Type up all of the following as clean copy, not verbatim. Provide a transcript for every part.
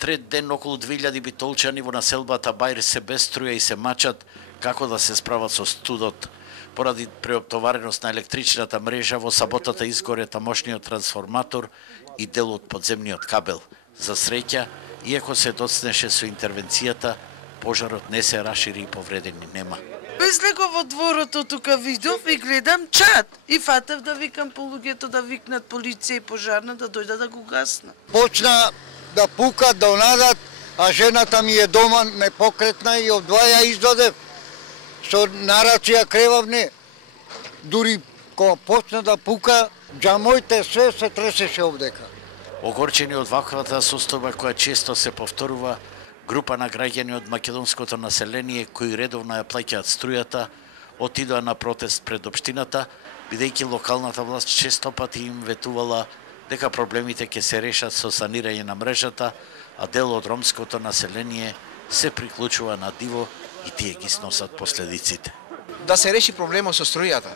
Трет ден околу 2000 битолчани во населбата Бајр се без струја и се мачат како да се справат со студот. Поради преоптовареност на електричната мрежа, во саботата изгоре тамошниот трансформатор и дел од подземниот кабел. За среќа, иако се доцнеше со интервенцијата, пожарот не се рашири и повредени нема. Излего во дворото тука видов и гледам чат. И фатев да викам по луѓето да викнат полиција и пожарна да дојдат да го гаснат. Почна да пукат, да онадат, а жената ми е дома непокретна и од два ја издодев со нарација кревавне. Дури кога почна да пука, џамоите се се тресеше овдека. Огорчени од ваквата состојба која често се повторува, група на граѓани од македонското население кои редовно ја плаќаат струјата, отидоа на протест пред општината, бидејќи локалната власт често пати им ветувала дека проблемите ќе се решат со санирање на мрежата, а дел од ромското население се приклучува на диво и тие ги сносат последиците. Да се реши проблемот со струјата.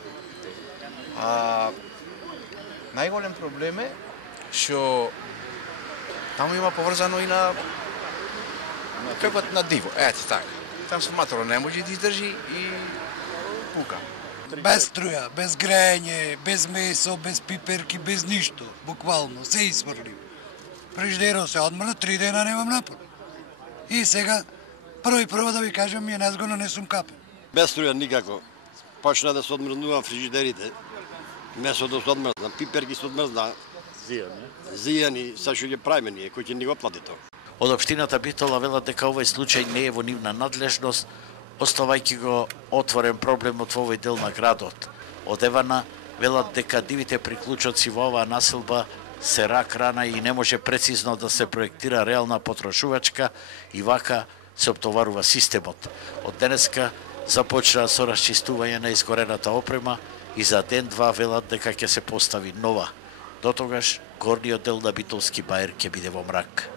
Најголем проблем е што таму има поврзано и на на диво. Ете така. Трансформаторот не може да издржи и пука. Без струја, без грејање, без месо, без пиперки, без ништо. Буквално, се изфрли. Преждеро се одмрна, 3 дена немам напор. И сега, прво да ви кажам, ми е незгодно, не сум капен. Без струја никако. Почна да се одмрзнувам фрижидерите. Месото се одмрзна, пиперки се одмрзна. Зијани, са што ќе правиме ние, кој ќе ни го плати тоа. Од општината Битола велат дека овој случај не е во нивна надлежност, оставајќи го отворен проблемот во овој дел на градот. Од Евана велат дека дивите приклучоци во оваа населба се рак рана и не може прецизно да се проектира реална потрошувачка и вака се оптоварува системот. Од денеска започнаа со расчистување на изгорената опрема и за ден-два велат дека ќе се постави нова. Дотогаш горниот дел на Битолски Бајр ќе биде во мрак.